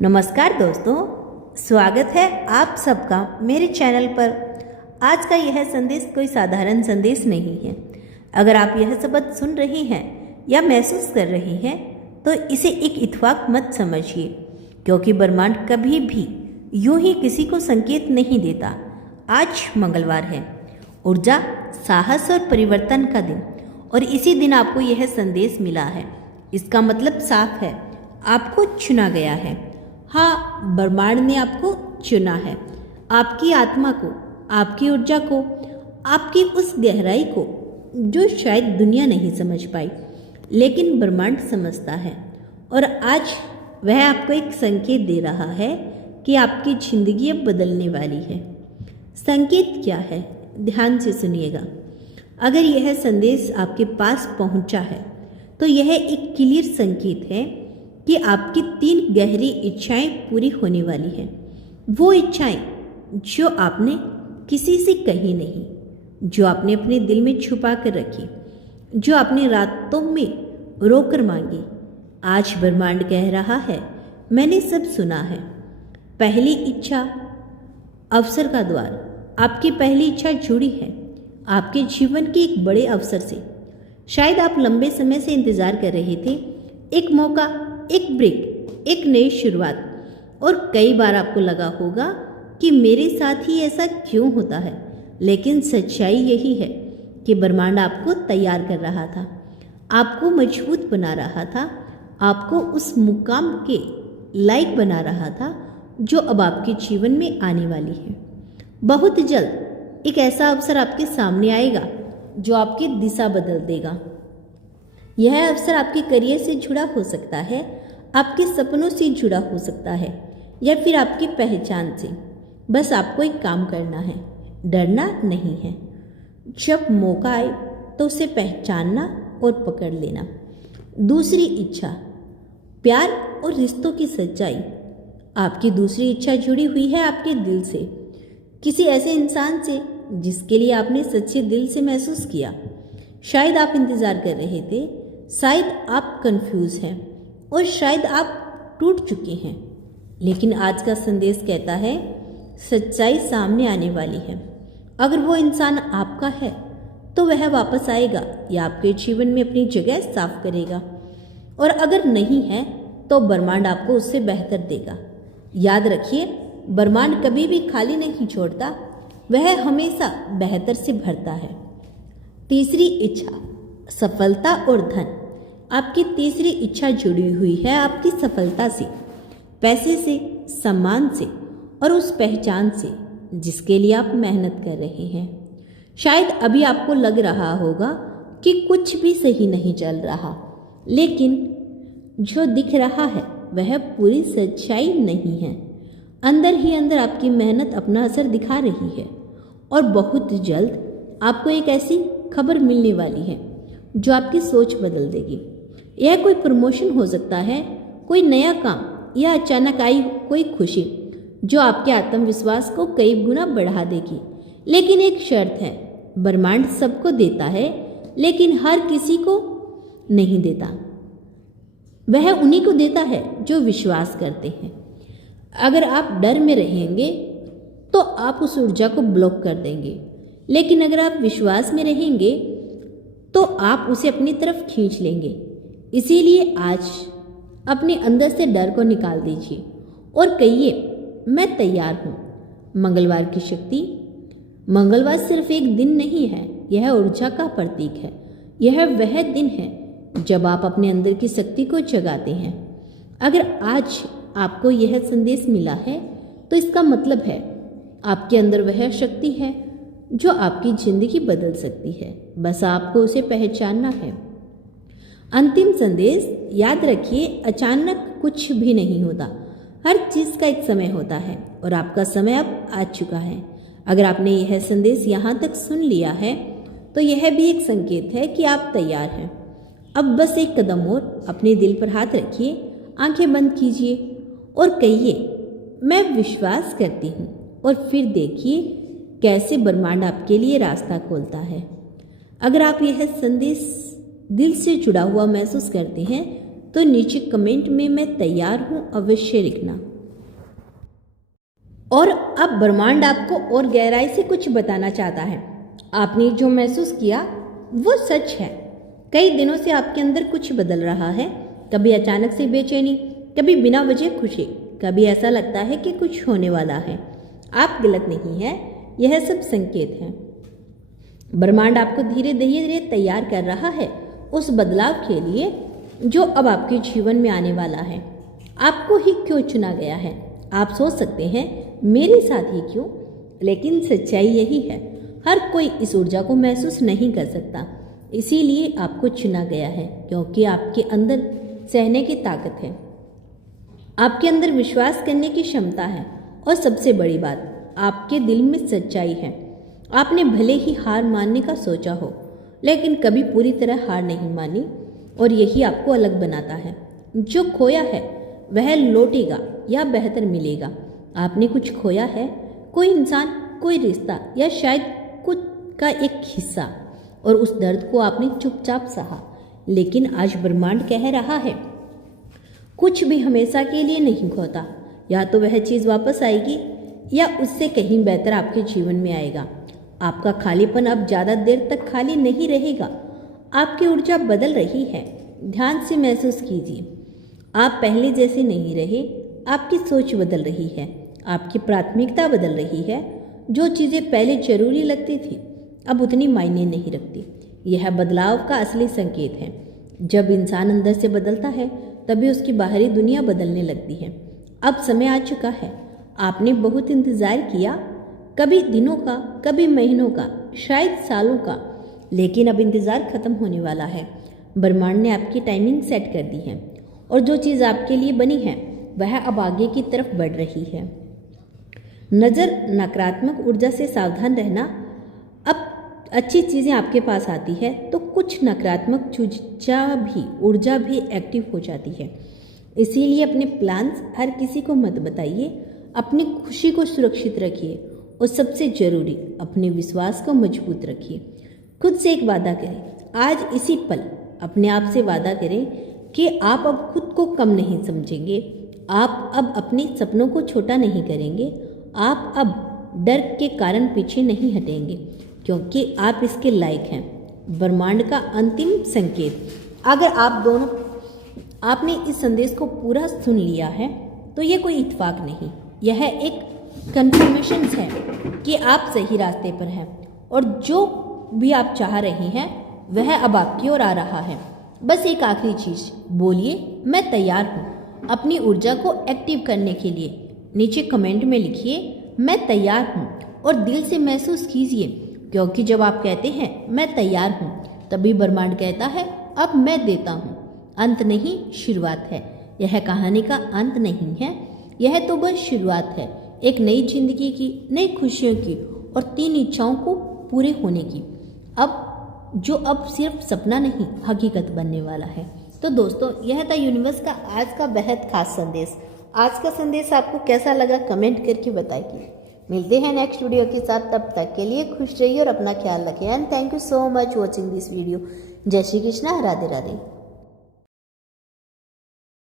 नमस्कार दोस्तों, स्वागत है आप सबका मेरे चैनल पर। आज का यह संदेश कोई साधारण संदेश नहीं है। अगर आप यह शब्द सुन रही हैं या महसूस कर रही हैं तो इसे एक इत्तेफाक मत समझिए, क्योंकि ब्रह्मांड कभी भी यूं ही किसी को संकेत नहीं देता। आज मंगलवार है, ऊर्जा, साहस और परिवर्तन का दिन, और इसी दिन आपको यह संदेश मिला है। इसका मतलब साफ है, आपको चुना गया है। हाँ, ब्रह्मांड ने आपको चुना है, आपकी आत्मा को, आपकी ऊर्जा को, आपकी उस गहराई को जो शायद दुनिया नहीं समझ पाई, लेकिन ब्रह्मांड समझता है। और आज वह आपको एक संकेत दे रहा है कि आपकी जिंदगी अब बदलने वाली है। संकेत क्या है, ध्यान से सुनिएगा। अगर यह संदेश आपके पास पहुंचा है तो यह एक क्लियर संकेत है कि आपकी 3 गहरी इच्छाएं पूरी होने वाली हैं। वो इच्छाएं जो आपने किसी से कही नहीं, जो आपने अपने दिल में छुपा कर रखी, जो आपने रातों में रोकर मांगी। आज ब्रह्मांड कह रहा है, मैंने सब सुना है। पहली इच्छा, अवसर का द्वार। आपकी पहली इच्छा जुड़ी है आपके जीवन के एक बड़े अवसर से। शायद आप लंबे समय से इंतजार कर रहे थे, एक मौका, एक ब्रेक, एक नई शुरुआत। और कई बार आपको लगा होगा कि मेरे साथ ही ऐसा क्यों होता है, लेकिन सच्चाई यही है कि ब्रह्मांड आपको तैयार कर रहा था, आपको मजबूत बना रहा था, आपको उस मुकाम के लायक बना रहा था जो अब आपके जीवन में आने वाली है। बहुत जल्द एक ऐसा अवसर आपके सामने आएगा जो आपकी दिशा बदल देगा। यह अवसर आपके करियर से जुड़ा हो सकता है, आपके सपनों से जुड़ा हो सकता है, या फिर आपकी पहचान से। बस आपको एक काम करना है, डरना नहीं है। जब मौका आए तो उसे पहचानना और पकड़ लेना। दूसरी इच्छा, प्यार और रिश्तों की सच्चाई। आपकी दूसरी इच्छा जुड़ी हुई है आपके दिल से, किसी ऐसे इंसान से जिसके लिए आपने सच्चे दिल से महसूस किया। शायद आप इंतजार कर रहे थे, शायद आप कंफ्यूज हैं, और शायद आप टूट चुके हैं। लेकिन आज का संदेश कहता है, सच्चाई सामने आने वाली है। अगर वो इंसान आपका है तो वह वापस आएगा या आपके जीवन में अपनी जगह साफ करेगा, और अगर नहीं है तो ब्रह्मांड आपको उससे बेहतर देगा। याद रखिए, ब्रह्मांड कभी भी खाली नहीं छोड़ता, वह हमेशा बेहतर से भरता है। तीसरी इच्छा, सफलता और धन। आपकी तीसरी इच्छा जुड़ी हुई है आपकी सफलता से, पैसे से, सम्मान से, और उस पहचान से जिसके लिए आप मेहनत कर रहे हैं। शायद अभी आपको लग रहा होगा कि कुछ भी सही नहीं चल रहा, लेकिन जो दिख रहा है वह पूरी सच्चाई नहीं है। अंदर ही अंदर आपकी मेहनत अपना असर दिखा रही है, और बहुत जल्द आपको एक ऐसी खबर मिलने वाली है जो आपकी सोच बदल देगी। यह कोई प्रमोशन हो सकता है, कोई नया काम, या अचानक आई कोई खुशी जो आपके आत्मविश्वास को कई गुना बढ़ा देगी। लेकिन एक शर्त है, ब्रह्मांड सबको देता है लेकिन हर किसी को नहीं देता। वह उन्हीं को देता है जो विश्वास करते हैं। अगर आप डर में रहेंगे तो आप उस ऊर्जा को ब्लॉक कर देंगे, लेकिन अगर आप विश्वास में रहेंगे तो आप उसे अपनी तरफ खींच लेंगे। इसीलिए आज अपने अंदर से डर को निकाल दीजिए और कहिए, मैं तैयार हूँ। मंगलवार की शक्ति। मंगलवार सिर्फ एक दिन नहीं है, यह ऊर्जा का प्रतीक है। यह वह दिन है जब आप अपने अंदर की शक्ति को जगाते हैं। अगर आज आपको यह संदेश मिला है तो इसका मतलब है आपके अंदर वह शक्ति है जो आपकी जिंदगी बदल सकती है। बस आपको उसे पहचानना है। अंतिम संदेश, याद रखिए, अचानक कुछ भी नहीं होता। हर चीज़ का एक समय होता है, और आपका समय अब आ चुका है। अगर आपने यह संदेश यहाँ तक सुन लिया है तो यह भी एक संकेत है कि आप तैयार हैं। अब बस एक कदम और अपने दिल पर हाथ रखिए, आंखें बंद कीजिए और कहिए, मैं विश्वास करती हूँ, और फिर देखिए कैसे ब्रह्मांड आपके लिए रास्ता खोलता है। अगर आप यह संदेश दिल से जुड़ा हुआ महसूस करते हैं तो नीचे कमेंट में मैं तैयार हूँ अवश्य लिखना। और अब ब्रह्मांड आपको और गहराई से कुछ बताना चाहता है। आपने जो महसूस किया वो सच है। कई दिनों से आपके अंदर कुछ बदल रहा है, कभी अचानक से बेचैनी, कभी बिना वजह खुशी, कभी ऐसा लगता है कि कुछ होने वाला है। आप गलत नहीं हैं, यह सब संकेत हैं। ब्रह्मांड आपको धीरे धीरे तैयार कर रहा है उस बदलाव के लिए जो अब आपके जीवन में आने वाला है। आपको ही क्यों चुना गया है? आप सोच सकते हैं मेरे साथ ही क्यों, लेकिन सच्चाई यही है, हर कोई इस ऊर्जा को महसूस नहीं कर सकता। इसीलिए आपको चुना गया है, क्योंकि आपके अंदर सहने की ताकत है, आपके अंदर विश्वास करने की क्षमता है, और सबसे बड़ी बात, आपके दिल में सच्चाई है। आपने भले ही हार मानने का सोचा हो, लेकिन कभी पूरी तरह हार नहीं मानी, और यही आपको अलग बनाता है। जो खोया है वह लौटेगा या बेहतर मिलेगा। आपने कुछ खोया है, कोई इंसान, कोई रिश्ता, या शायद कुछ का एक हिस्सा, और उस दर्द को आपने चुपचाप सहा। लेकिन आज ब्रह्मांड कह रहा है कुछ भी हमेशा के लिए नहीं खोता। या तो वह चीज़ वापस आएगी या उससे कहीं बेहतर आपके जीवन में आएगा। आपका खालीपन अब ज़्यादा देर तक खाली नहीं रहेगा। आपकी ऊर्जा बदल रही है, ध्यान से महसूस कीजिए। आप पहले जैसे नहीं रहे, आपकी सोच बदल रही है, आपकी प्राथमिकता बदल रही है। जो चीज़ें पहले जरूरी लगती थी अब उतनी मायने नहीं रखती। यह बदलाव का असली संकेत है। जब इंसान अंदर से बदलता है तभी उसकी बाहरी दुनिया बदलने लगती है। अब समय आ चुका है। आपने बहुत इंतज़ार किया, कभी दिनों का, कभी महीनों का, शायद सालों का, लेकिन अब इंतज़ार खत्म होने वाला है। ब्रह्मांड ने आपकी टाइमिंग सेट कर दी है, और जो चीज़ आपके लिए बनी है वह अब आगे की तरफ बढ़ रही है। नज़र नकारात्मक ऊर्जा से सावधान रहना। अब अच्छी चीज़ें आपके पास आती है तो कुछ नकारात्मक ऊर्जा भी एक्टिव हो जाती है। इसीलिए अपने प्लान्स हर किसी को मत बताइए। अपनी खुशी को सुरक्षित रखिए, और सबसे ज़रूरी अपने विश्वास को मजबूत रखिए। खुद से एक वादा करें, आज इसी पल अपने आप से वादा करें कि आप अब खुद को कम नहीं समझेंगे। आप अब अपने सपनों को छोटा नहीं करेंगे। आप अब डर के कारण पीछे नहीं हटेंगे, क्योंकि आप इसके लायक हैं। ब्रह्मांड का अंतिम संकेत। अगर आपने इस संदेश को पूरा सुन लिया है तो यह कोई इत्तेफाक नहीं, यह एक कंफर्मेशन है कि आप सही रास्ते पर हैं, और जो भी आप चाह रहे हैं वह अब आपकी ओर आ रहा है। बस एक आखिरी चीज़ बोलिए, मैं तैयार हूँ अपनी ऊर्जा को एक्टिव करने के लिए। नीचे कमेंट में लिखिए मैं तैयार हूँ, और दिल से महसूस कीजिए, क्योंकि जब आप कहते हैं मैं तैयार हूँ तभी ब्रह्मांड कहता है अब मैं देता हूँ। अंत नहीं, शुरुआत है। यह कहानी का अंत नहीं है, यह तो बस शुरुआत है, एक नई जिंदगी की, नई खुशियों की, और 3 इच्छाओं को पूरे होने की। अब सिर्फ सपना नहीं, हकीकत बनने वाला है। तो दोस्तों, यह था यूनिवर्स का आज का बेहद खास संदेश। आज का संदेश आपको कैसा लगा कमेंट करके बताइए। मिलते हैं नेक्स्ट वीडियो के साथ, तब तक के लिए खुश रहिए और अपना ख्याल रखें। And thank you so much watching this video. जय श्री कृष्णा, राधे राधे।